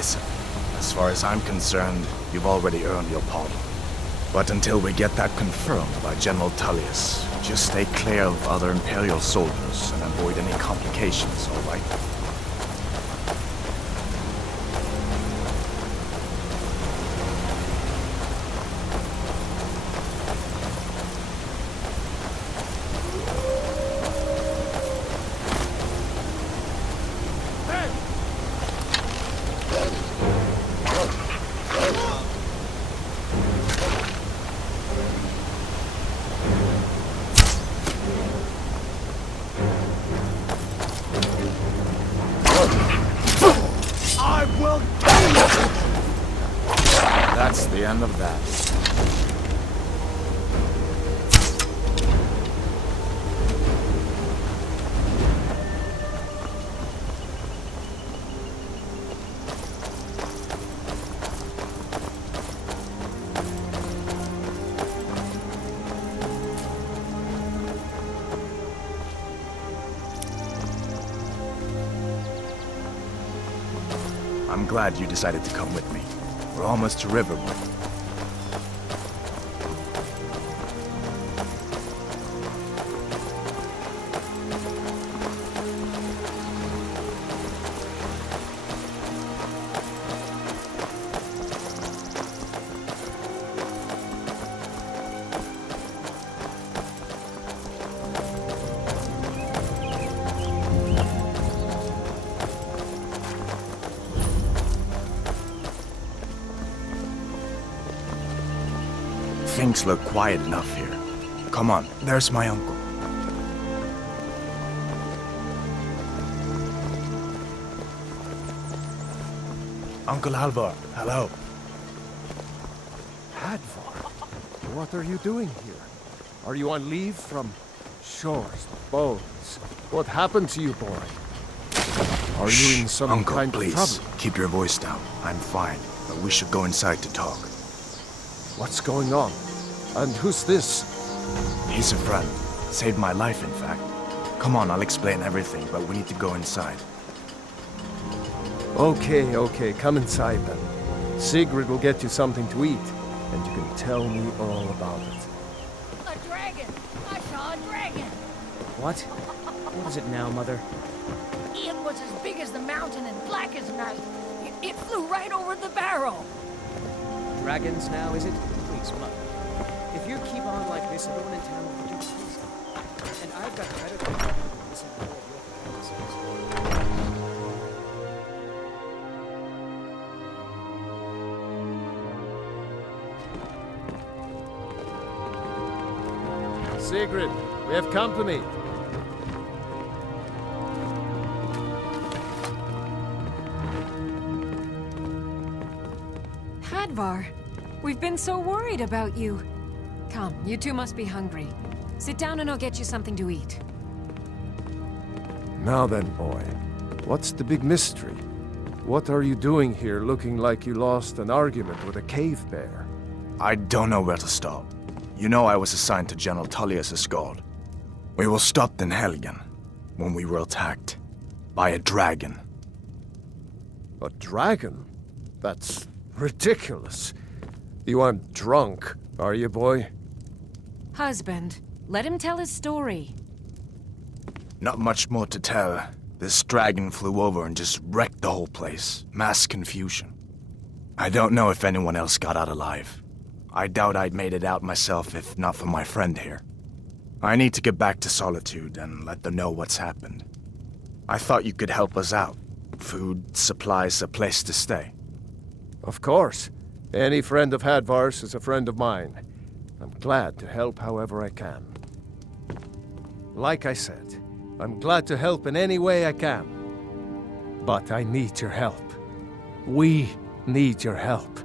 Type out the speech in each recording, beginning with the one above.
Listen, as far as I'm concerned, you've already earned your pardon. But until we get that confirmed by General Tullius, just stay clear of other Imperial soldiers and avoid any complications, all right? That's the end of that. I'm glad you decided to come with me. We're almost to Riverwood. Things look quiet enough here. Come on, there's my uncle. Uncle Halvar, hello. Hadvar, what are you doing here? Are you on leave from shores, boats? What happened to you, boy? Are you in some Uncle, kind please, of trouble? keep your voice down. I'm fine, but we should go inside to talk. What's going on? And who's this? He's a friend. Saved my life, in fact. Come on, I'll explain everything, but we need to go inside. Okay, come inside then. Sigrid will get you something to eat, and you can tell me all about it. A dragon! I saw a dragon! What? What is it now, Mother? It was as big as the mountain and black as night. It flew right over the barrel. Dragons now, is it? Please, Mother. If you keep on like this, everyone in town will think you're crazy. And I've got better things to do than listen to all of your fantasies. Sigrid, we have company. Hadvar, we've been so worried about you. Come, you two must be hungry. Sit down and I'll get you something to eat. Now then, boy, what's the big mystery? What are you doing here looking like you lost an argument with a cave bear? I don't know where to start. You know I was assigned to General Tullius' guard. We were stopped in Helgen when we were attacked by a dragon. A dragon? That's ridiculous. You aren't drunk, are you, boy? Husband, let him tell his story. Not much more to tell. This dragon flew over and just wrecked the whole place. Mass confusion. I don't know if anyone else got out alive. I doubt I'd made it out myself if not for my friend here. I need to get back to Solitude and let them know what's happened. I thought you could help us out. Food, supplies, a place to stay. Of course. Any friend of Hadvar's is a friend of mine. I'm glad to help however I can. Like I said, I'm glad to help in any way I can. But I need your help. We need your help.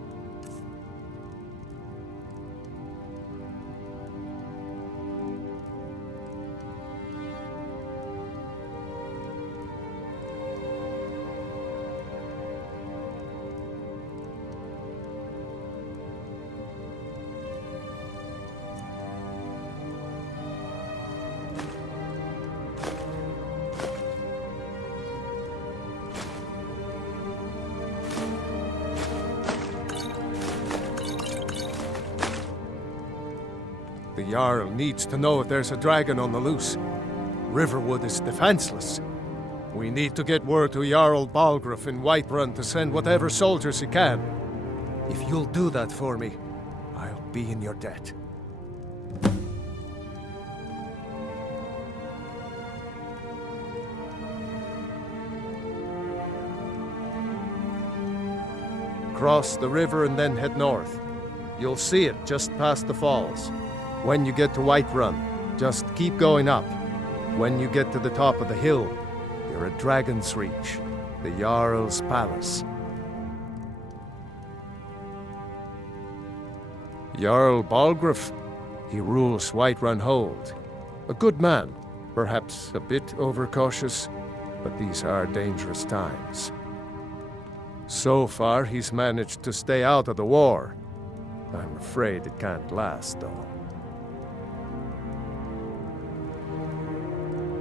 Jarl needs to know if there's a dragon on the loose. Riverwood is defenseless. We need to get word to Jarl Balgruuf in Whiterun to send whatever soldiers he can. If you'll do that for me, I'll be in your debt. Cross the river and then head north. You'll see it just past the falls. When you get to Whiterun, just keep going up. When you get to the top of the hill, you're at Dragon's Reach, the Jarl's palace. Jarl Balgruuf, he rules Whiterun Hold. A good man, perhaps a bit overcautious, but these are dangerous times. So far, he's managed to stay out of the war. I'm afraid it can't last, though.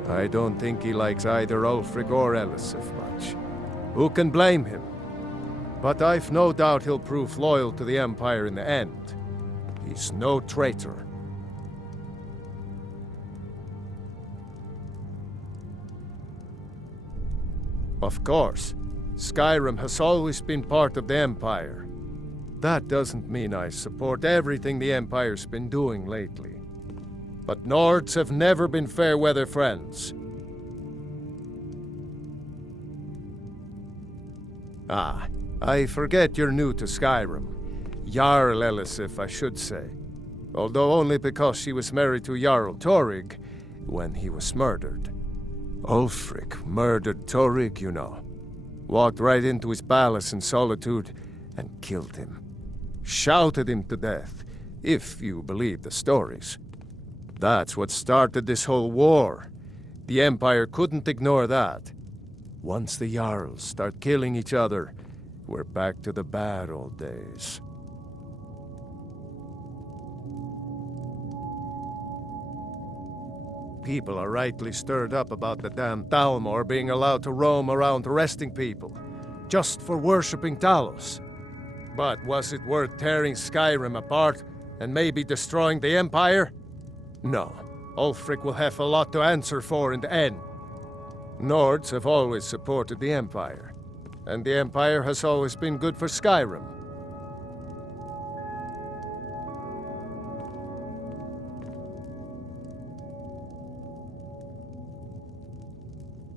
I don't think he likes either Ulfric or Elisif much. Who can blame him? But I've no doubt he'll prove loyal to the Empire in the end. He's no traitor. Of course, Skyrim has always been part of the Empire. That doesn't mean I support everything the Empire's been doing lately. But Nords have never been fair-weather friends. Ah, I forget you're new to Skyrim. Jarl Elisif, I should say. Although only because she was married to Jarl Torygg when he was murdered. Ulfric murdered Torygg, you know. Walked right into his palace in Solitude and killed him. Shouted him to death, if you believe the stories. That's what started this whole war. The Empire couldn't ignore that. Once the Jarls start killing each other, we're back to the bad old days. People are rightly stirred up about the damn Thalmor being allowed to roam around arresting people, just for worshipping Talos. But was it worth tearing Skyrim apart and maybe destroying the Empire? No. Ulfric will have a lot to answer for in the end. Nords have always supported the Empire, and the Empire has always been good for Skyrim.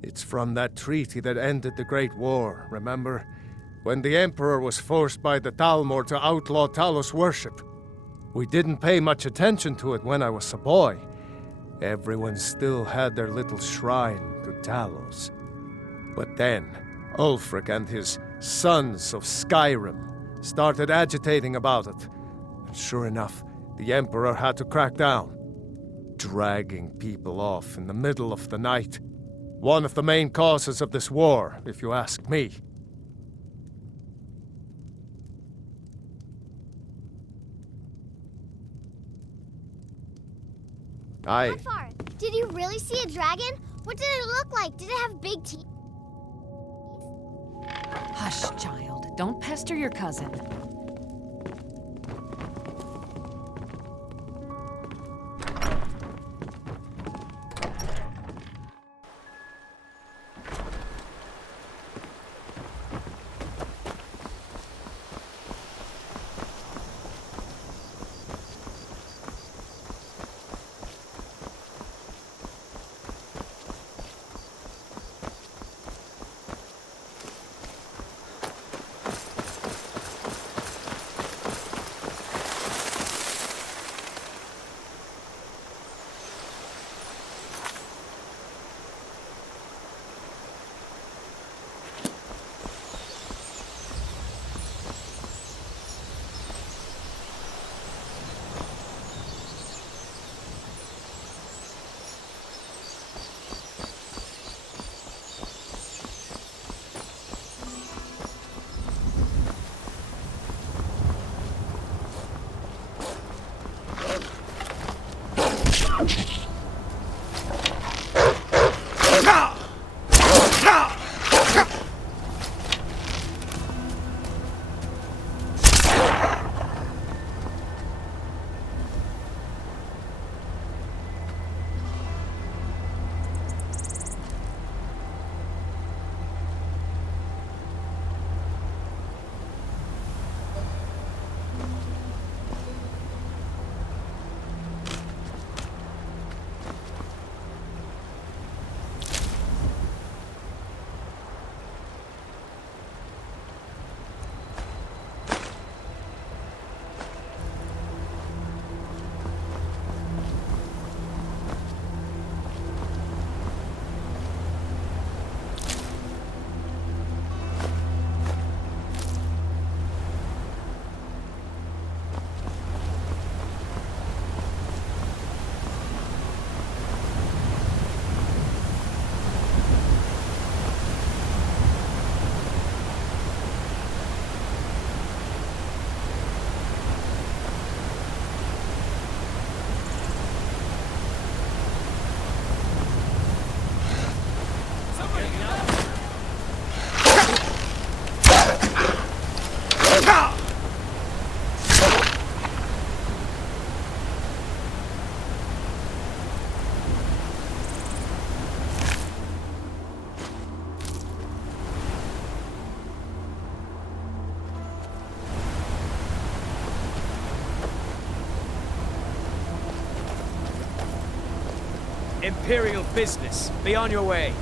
It's from that treaty that ended the Great War, remember? When the Emperor was forced by the Thalmor to outlaw Talos worship. We didn't pay much attention to it when I was a boy. Everyone still had their little shrine to Talos. But then, Ulfric and his Sons of Skyrim started agitating about it. And sure enough, the Emperor had to crack down. Dragging people off in the middle of the night. One of the main causes of this war, if you ask me. Godfar, did you really see a dragon? What did it look like? Did it have big teeth? Hush, child. Don't pester your cousin. Imperial business. Be on your way.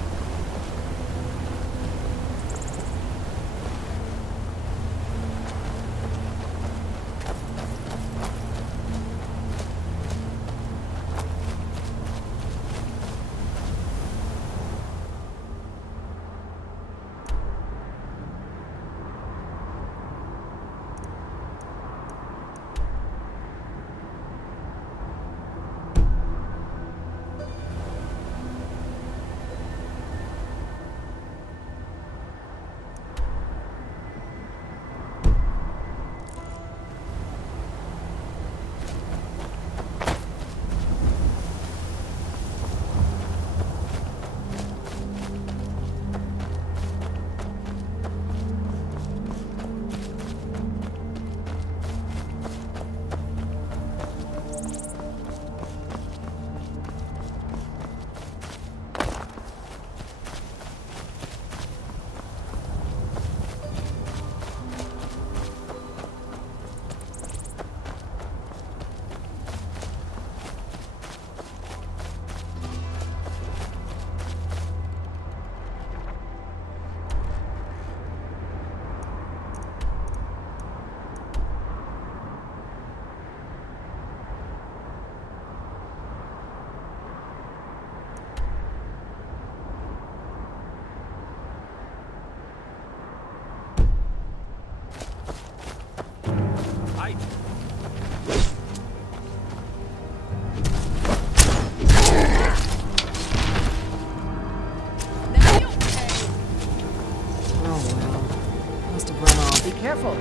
Careful.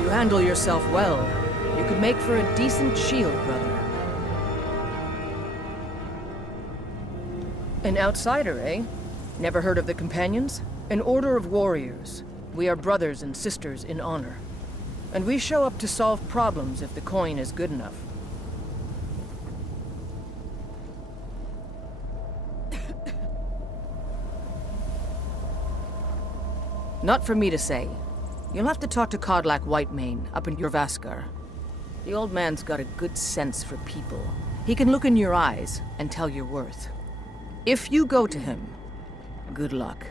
You handle yourself well. You could make for a decent shield, brother. An outsider, eh? Never heard of the Companions? An order of warriors. We are brothers and sisters in honor. And we show up to solve problems if the coin is good enough. Not for me to say. You'll have to talk to Kodlak Whitemane up in Jorrvaskr. The old man's got a good sense for people. He can look in your eyes and tell your worth. If you go to him, good luck.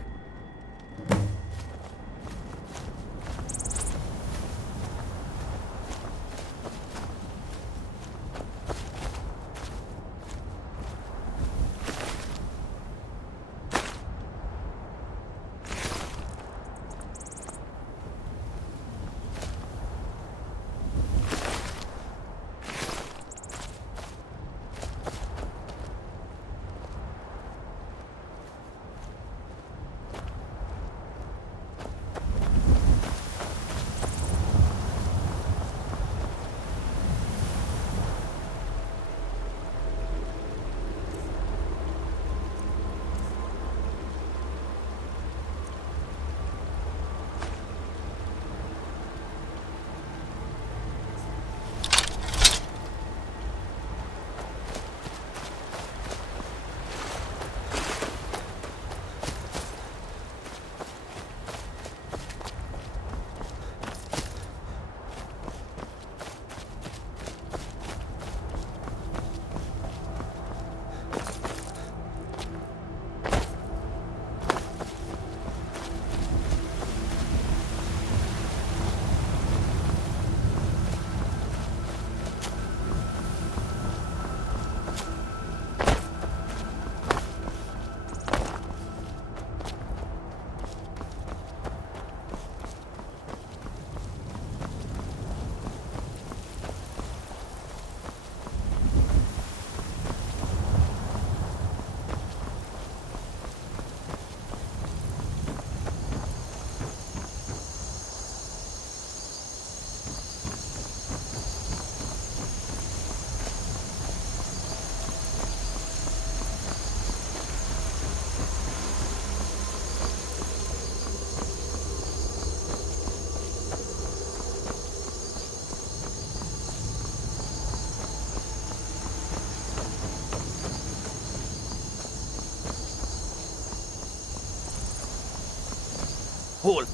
Halt!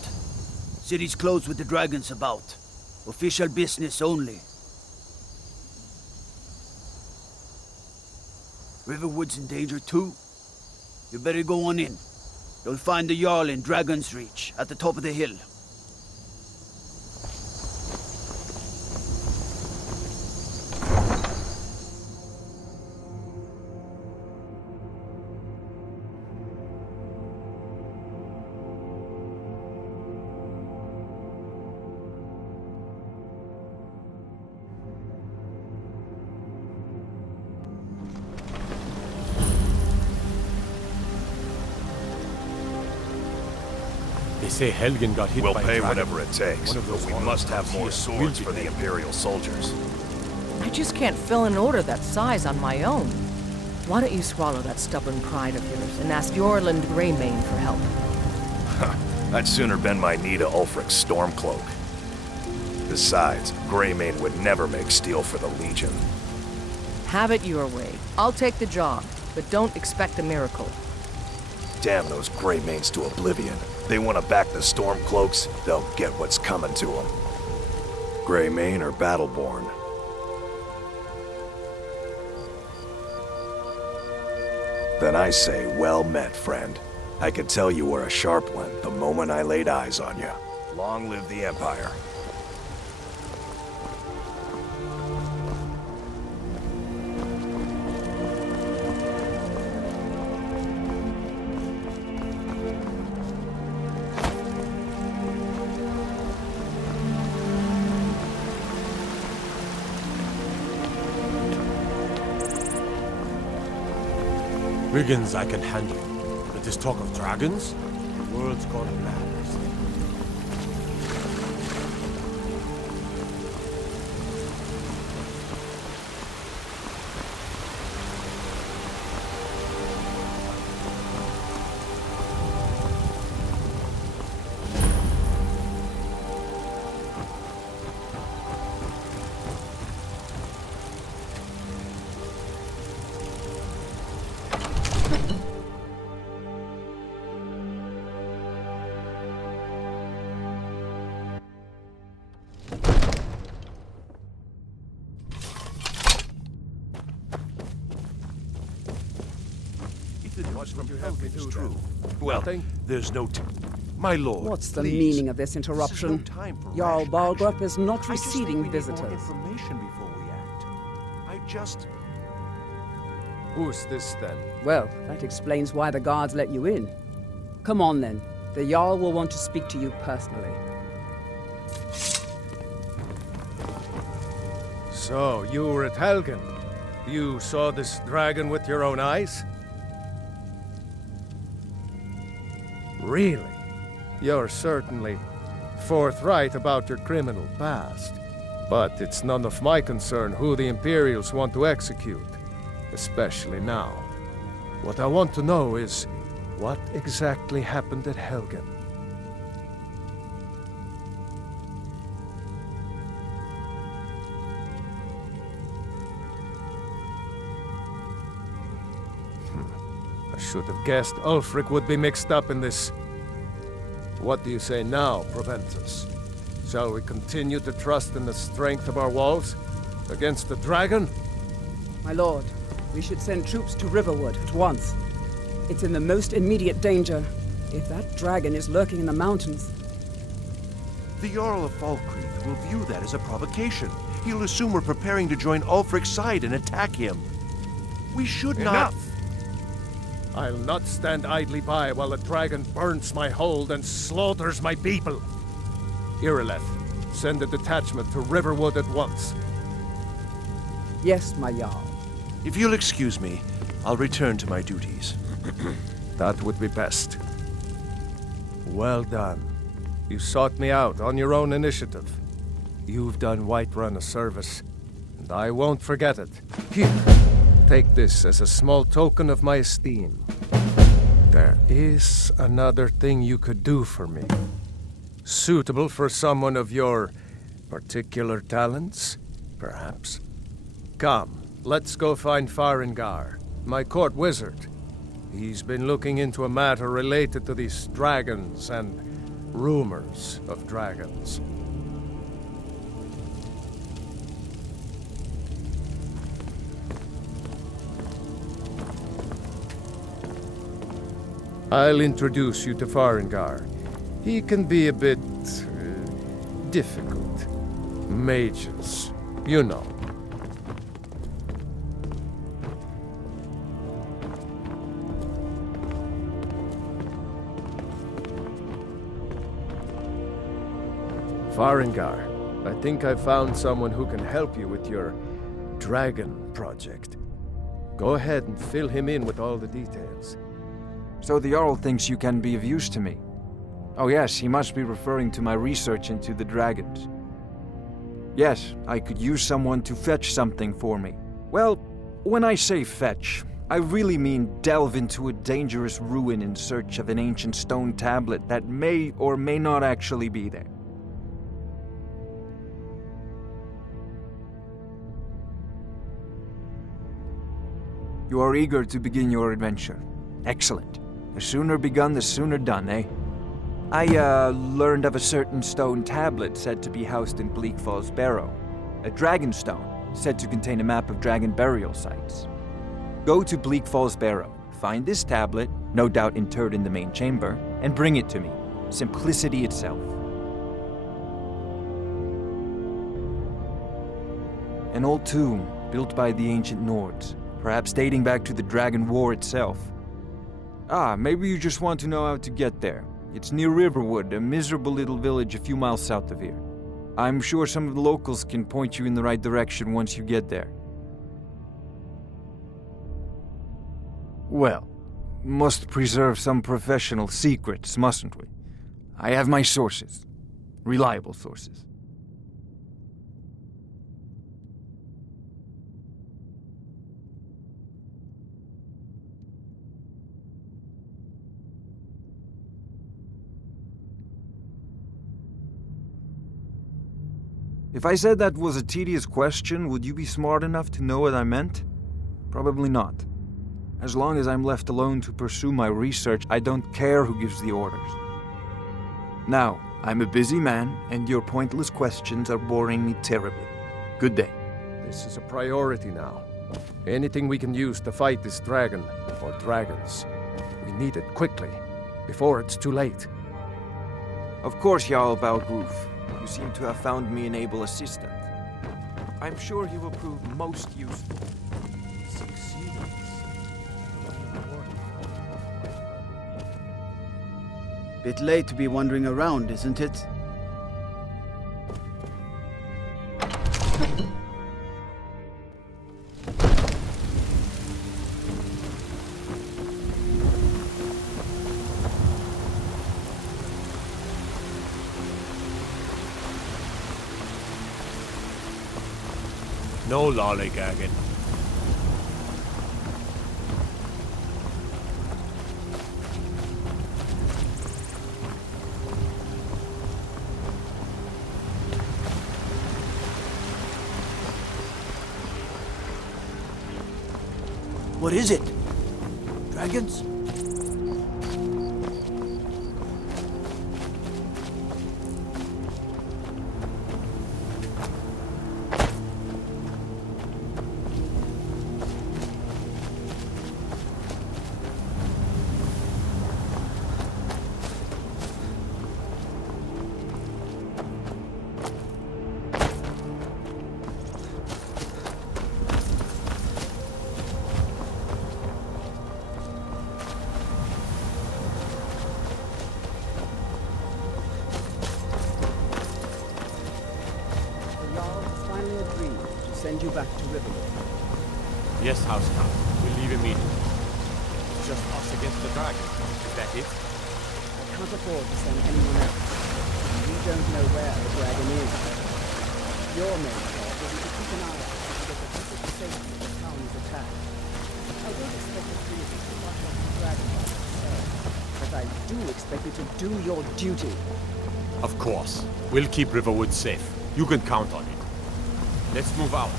City's closed with the dragons about. Official business only. Riverwood's in danger too. You better go on in. You'll find the Jarl in Dragon's Reach, at the top of the hill. They say Helgen got hit We'll by a pay dragon. whatever it takes, One of but those we horned must have more here swords will for be the made. Imperial soldiers. I just can't fill an order that size on my own. Why don't you swallow that stubborn pride of yours and ask Jorland Greymane for help? I'd sooner bend my knee to Ulfric's Stormcloak. Besides, Greymane would never make steel for the Legion. Have it your way. I'll take the job, but don't expect a miracle. Damn those Greymanes to oblivion. They want to back the Stormcloaks, they'll get what's coming to them. Greymane or Battleborn? Then I say, well met, friend. I could tell you were a sharp one the moment I laid eyes on you. Long live the Empire. Brigands I can handle, but this talk of dragons? The world's gone mad, I think. What would you have me do True. then? Well, Nothing? there's no my lord. What's the please. meaning of this This interruption? is no time for Jarl rash Balgrup action. is not I just think receiving we need more visitors. information before we act. I just... Who's this then? Well, that explains why the guards let you in. Come on then. The Jarl will want to speak to you personally. So, you were at Helgen. You saw this dragon with your own eyes? Really? You're certainly forthright about your criminal past. But it's none of my concern who the Imperials want to execute, especially now. What I want to know is, what exactly happened at Helgen? I should have guessed Ulfric would be mixed up in this. What do you say now, Proventus? Shall we continue to trust in the strength of our walls against the dragon? My lord, we should send troops to Riverwood at once. It's in the most immediate danger. If that dragon is lurking in the mountains... The Jarl of Falkreath will view that as a provocation. He'll assume we're preparing to join Ulfric's side and attack him. We should not... Enough! I'll not stand idly by while a dragon burns my hold and slaughters my people. Irileth, send a detachment to Riverwood at once. Yes, my Jarl. If you'll excuse me, I'll return to my duties. That would be best. Well done. You sought me out on your own initiative. You've done Whiterun a service, and I won't forget it. Here, take this as a small token of my esteem. There is another thing you could do for me. Suitable for someone of your particular talents, perhaps. Come, let's go find Farengar, my court wizard. He's been looking into a matter related to these dragons and rumors of dragons. I'll introduce you to Farengar. He can be a bit... difficult. Mages, you know. Farengar, I think I found someone who can help you with your dragon project. Go ahead and fill him in with all the details. So the Jarl thinks you can be of use to me. Oh yes, he must be referring to my research into the dragons. Yes, I could use someone to fetch something for me. Well, when I say fetch, I really mean delve into a dangerous ruin in search of an ancient stone tablet that may or may not actually be there. You are eager to begin your adventure. Excellent. The sooner begun, the sooner done, eh? I, learned of a certain stone tablet said to be housed in Bleak Falls Barrow. A dragon stone, said to contain a map of dragon burial sites. Go to Bleak Falls Barrow, find this tablet, no doubt interred in the main chamber, and bring it to me. Simplicity itself. An old tomb, built by the ancient Nords, perhaps dating back to the Dragon War itself. Ah, maybe you just want to know how to get there. It's near Riverwood, a miserable little village a few miles south of here. I'm sure some of the locals can point you in the right direction once you get there. Well, must preserve some professional secrets, mustn't we? I have my sources. Reliable sources. If I said that was a tedious question, would you be smart enough to know what I meant? Probably not. As long as I'm left alone to pursue my research, I don't care who gives the orders. Now, I'm a busy man, and your pointless questions are boring me terribly. Good day. This is a priority now. Anything we can use to fight this dragon, or dragons. We need it quickly, before it's too late. Of course, Jarl Balgruf. You seem to have found me an able assistant. I'm sure he will prove most useful. Bit late to be wandering around, isn't it? No lollygagging. What is it? Dragons? Send you back to Riverwood. Yes, Housecarl. We'll leave immediately. It's just us against the dragon. Is that it? I can't afford to send anyone else. We don't know where the dragon is. Your main job will be to keep an eye out to get the people safe if the town is attacked. I don't expect the three of you to watch out the dragon by yourself, but I do expect you to do your duty. Of course. We'll keep Riverwood safe. You can count on it. Let's move out.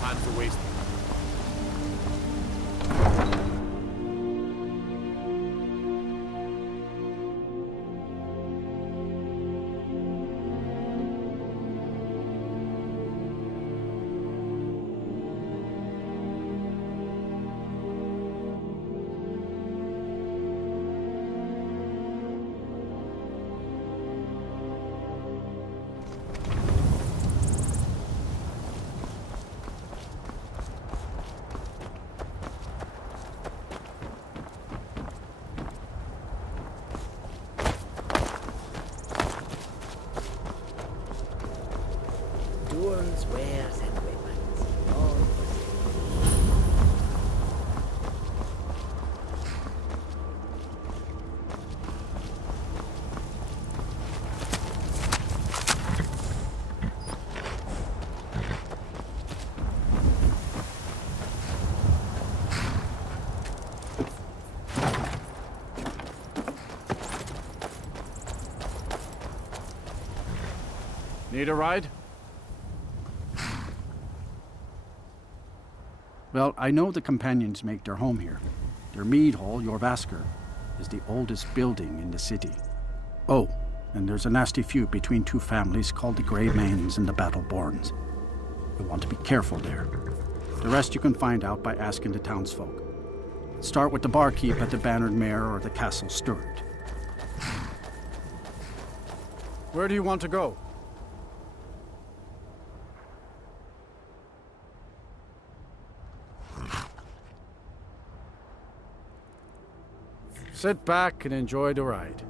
Time's a waste. Need a ride? Well, I know the companions make their home here. Their mead hall, Jorrvaskr, is the oldest building in the city. Oh, and there's a nasty feud between two families called the Greymanes and the Battleborns. You'll want to be careful there. The rest you can find out by asking the townsfolk. Start with the barkeep at the Bannered Mare or the Castle Steward. Where do you want to go? Sit back and enjoy the ride.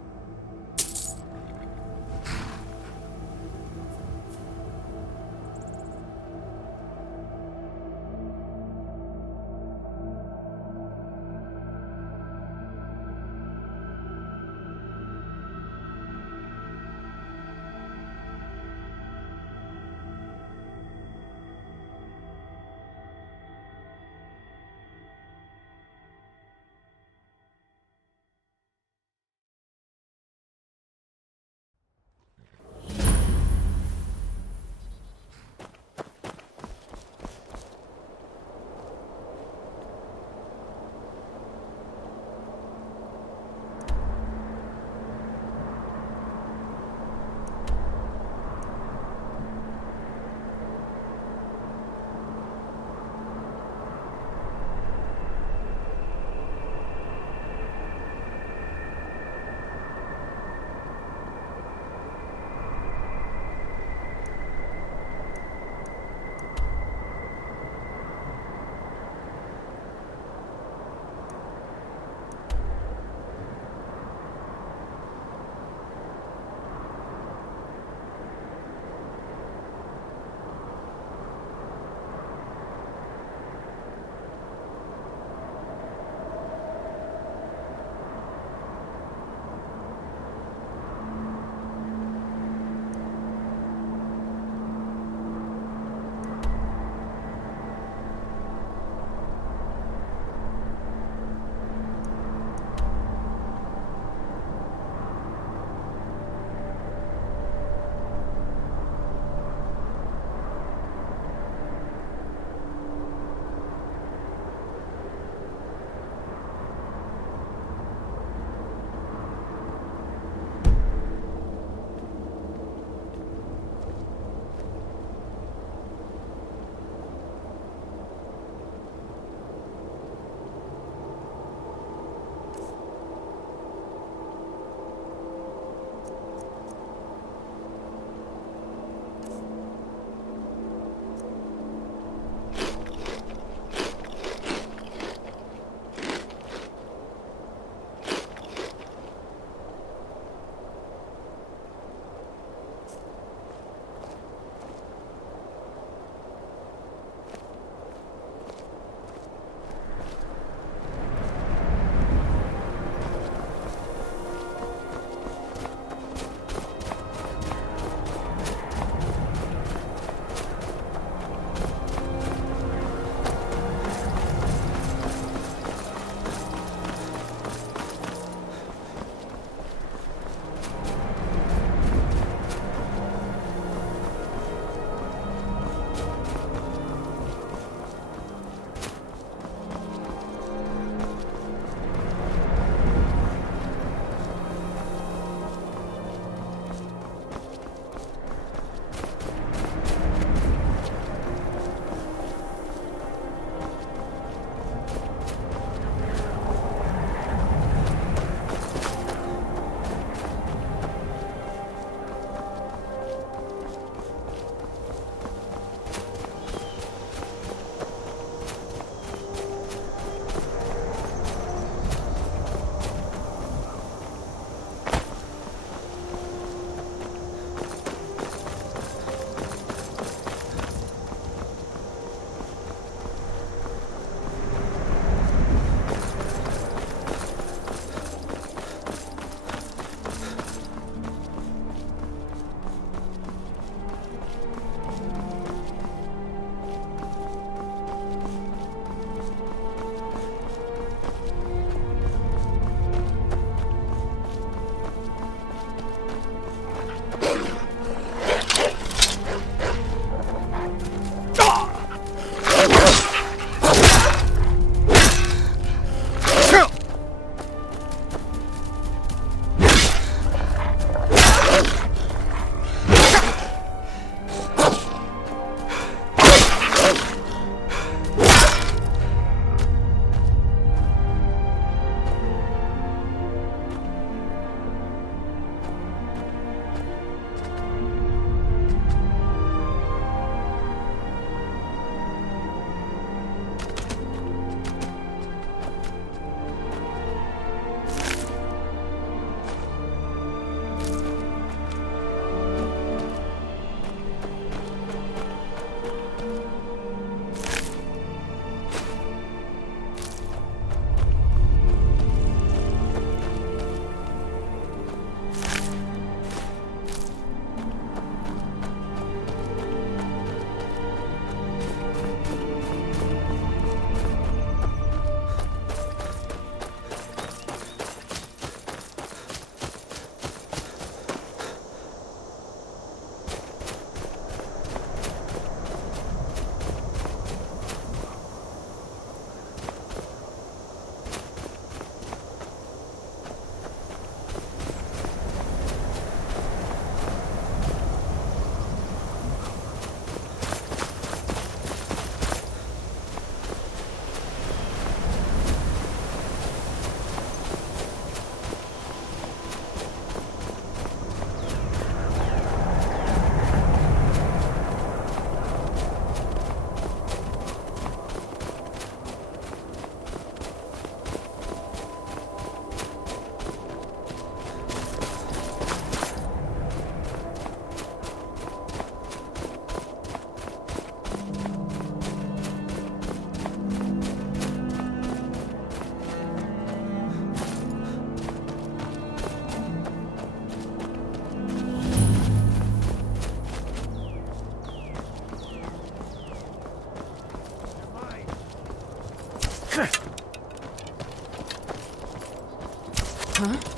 Huh?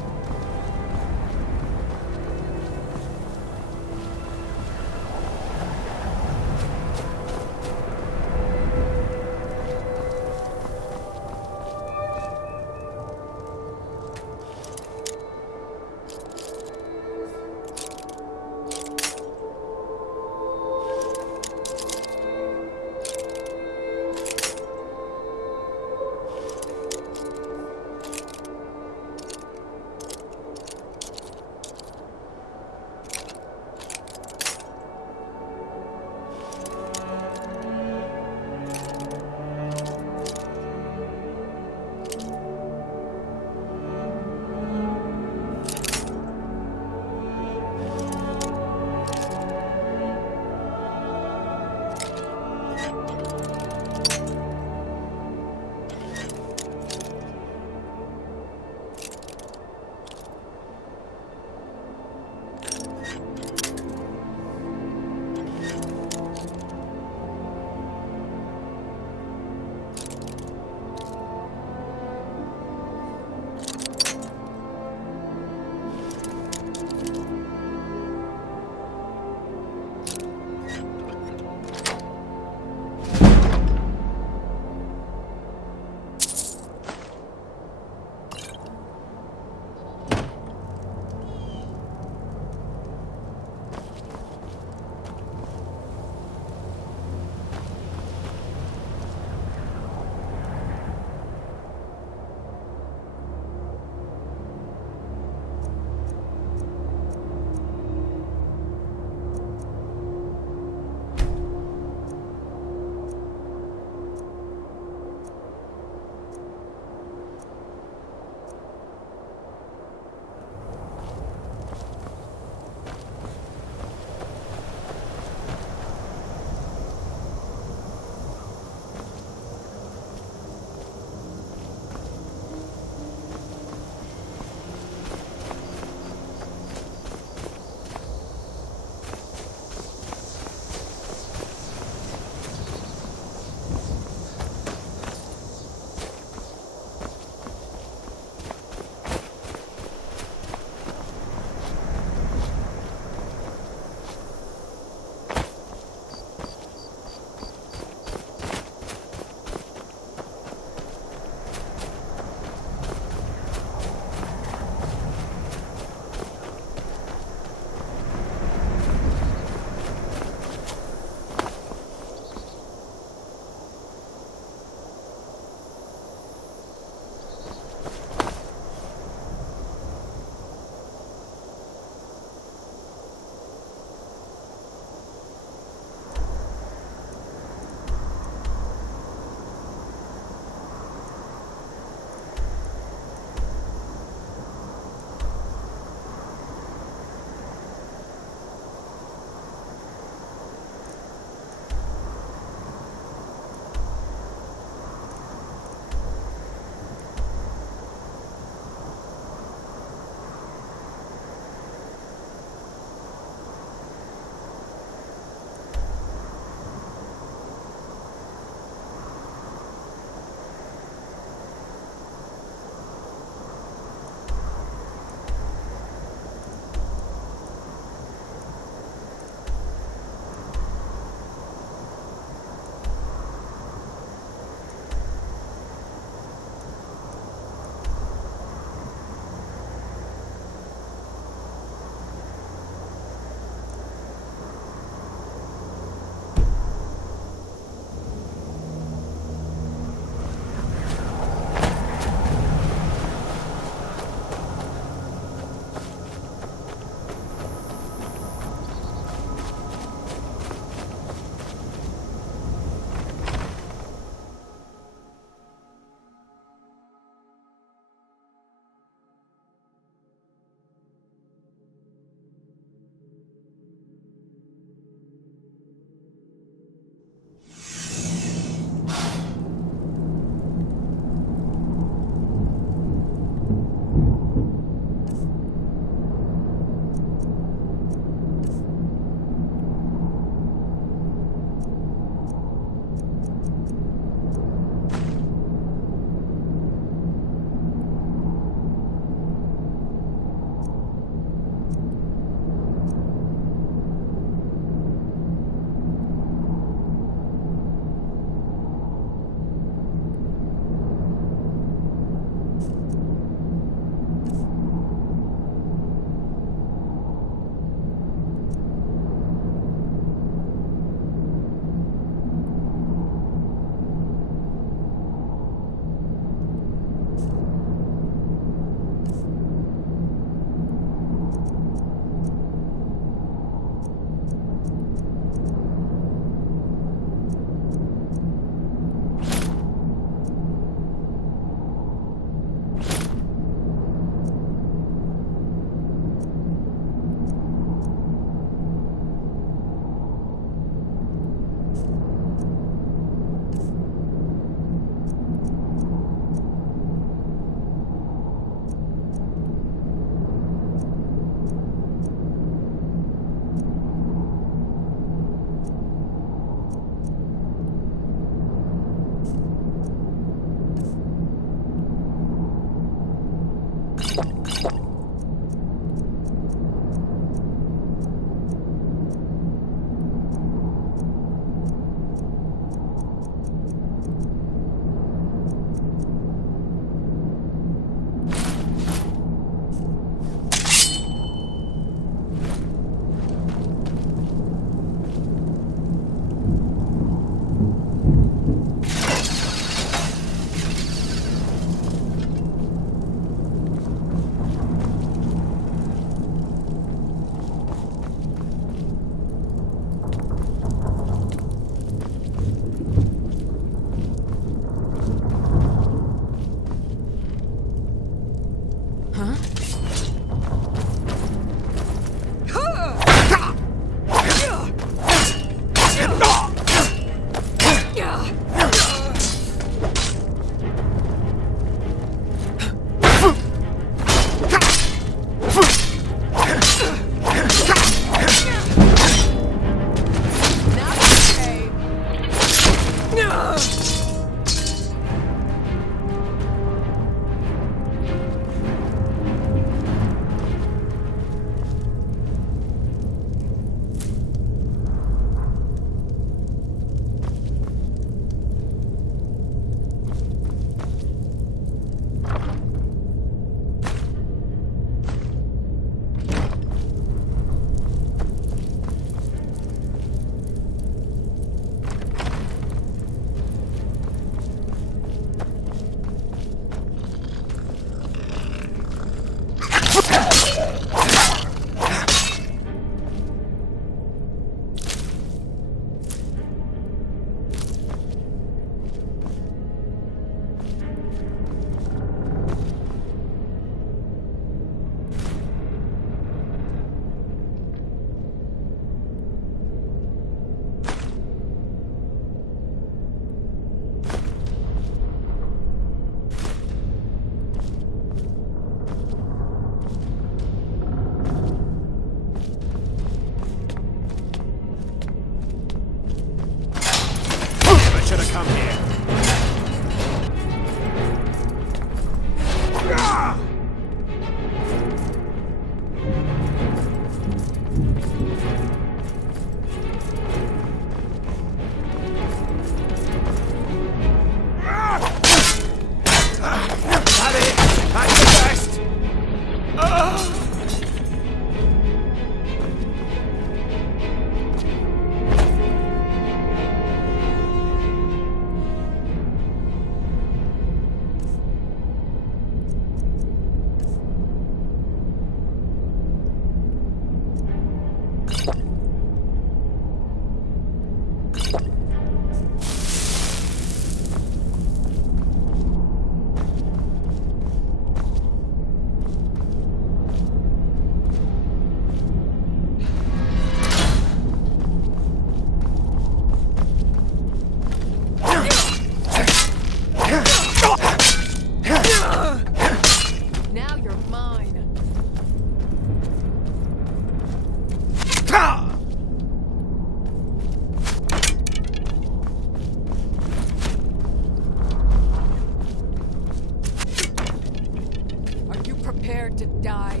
To die.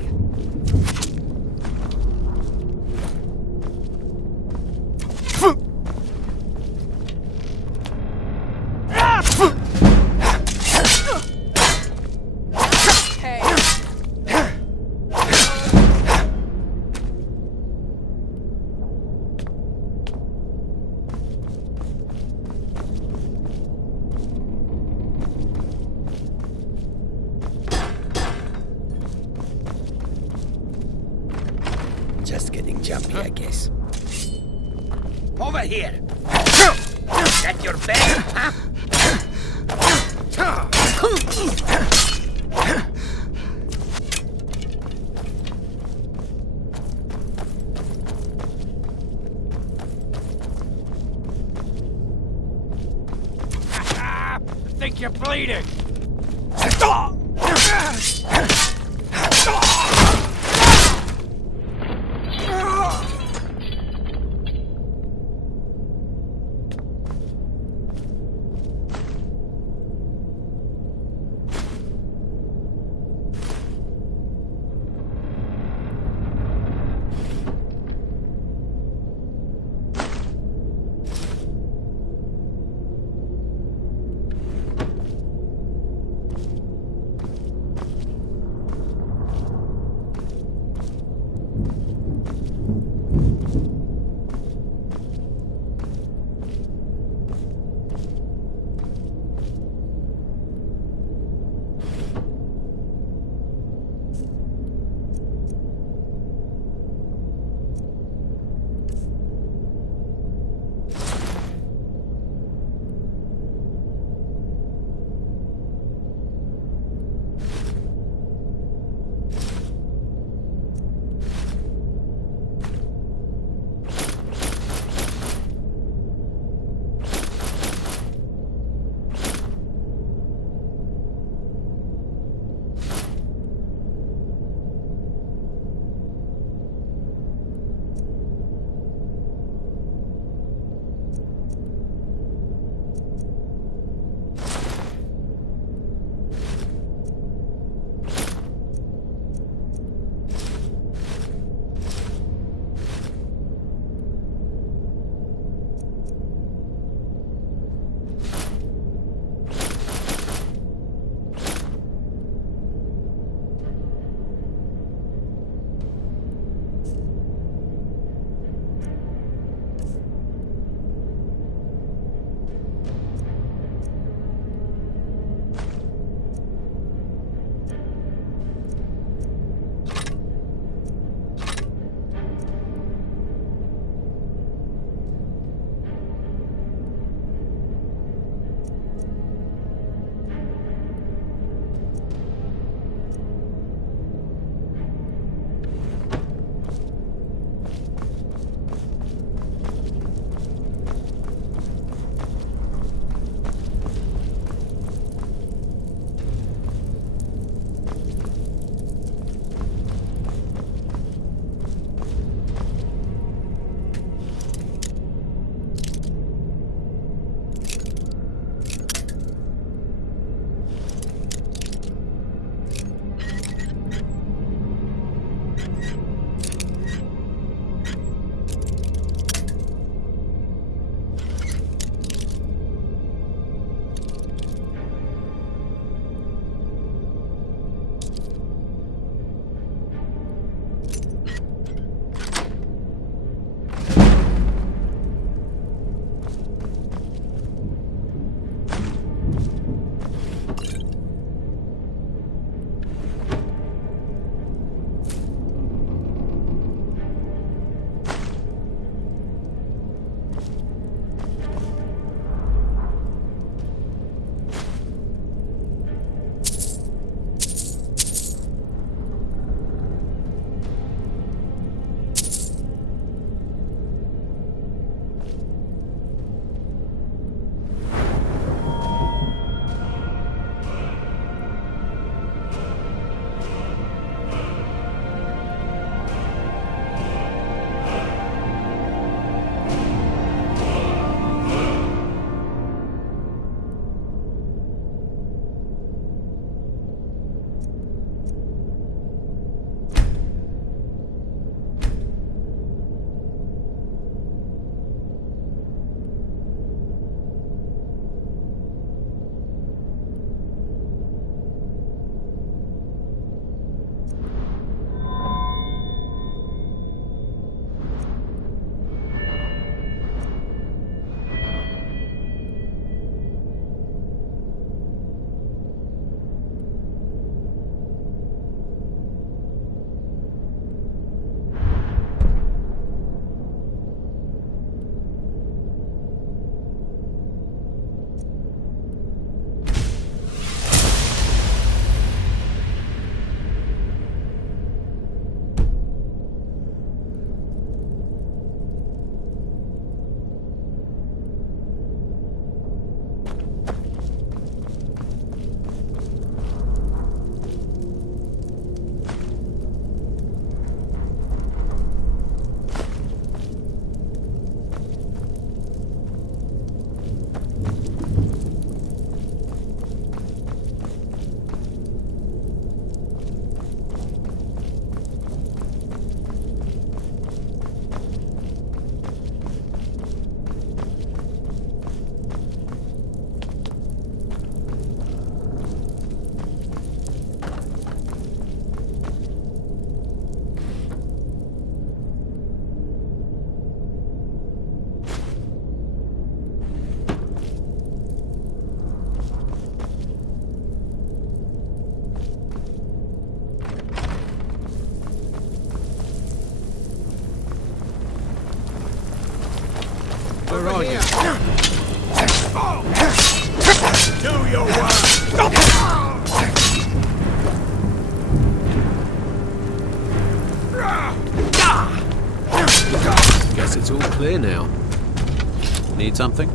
Just getting jumpy, I guess. Over here! That your bed, huh? I think you're bleeding! your work! Guess it's all clear now. Need something?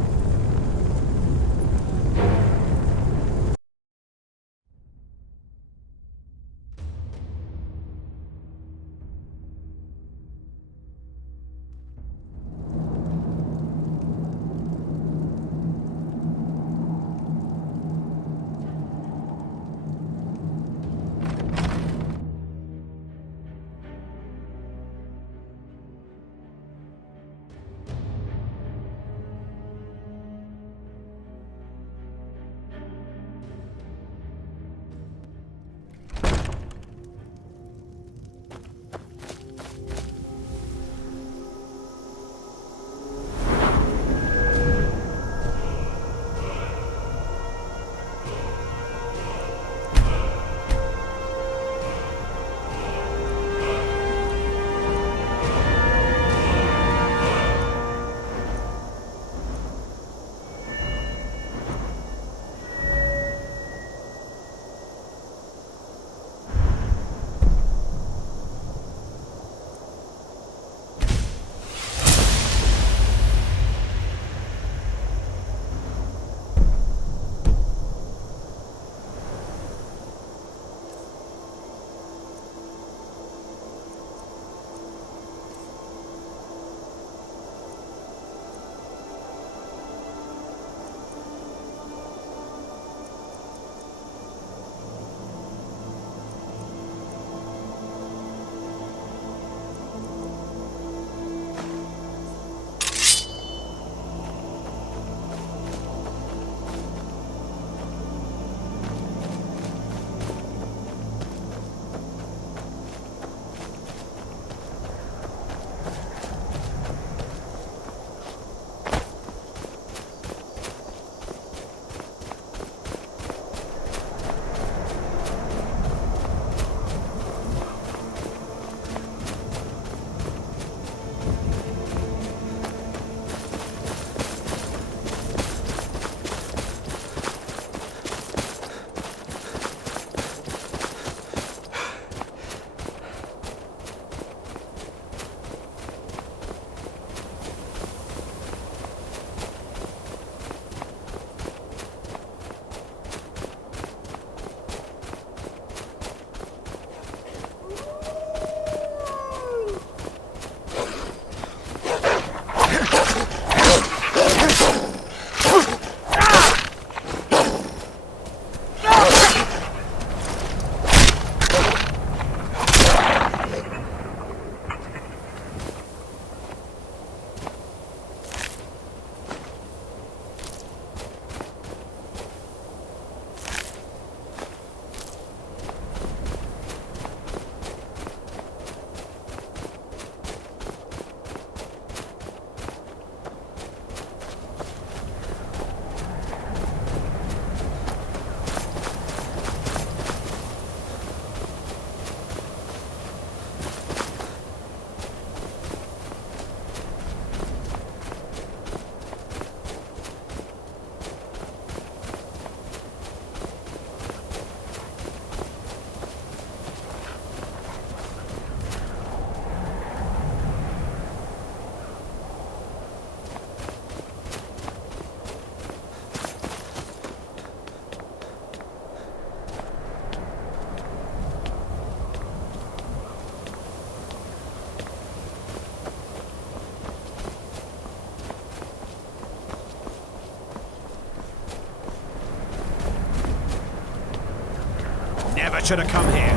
Never should have come here.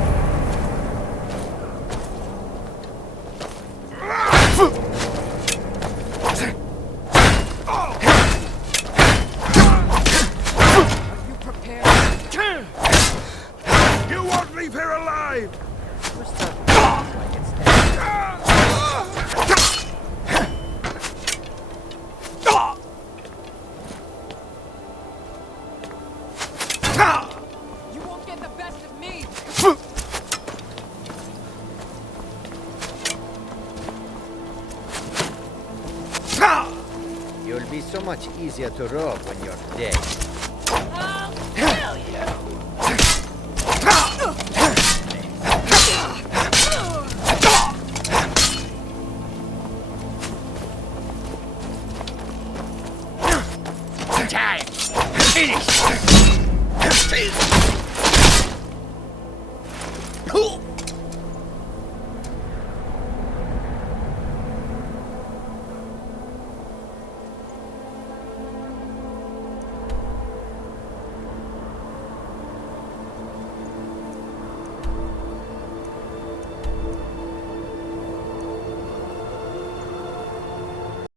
Are you prepared? You won't leave here alive! You won't get the best of me! You'll be so much easier to rob when you're dead. finished!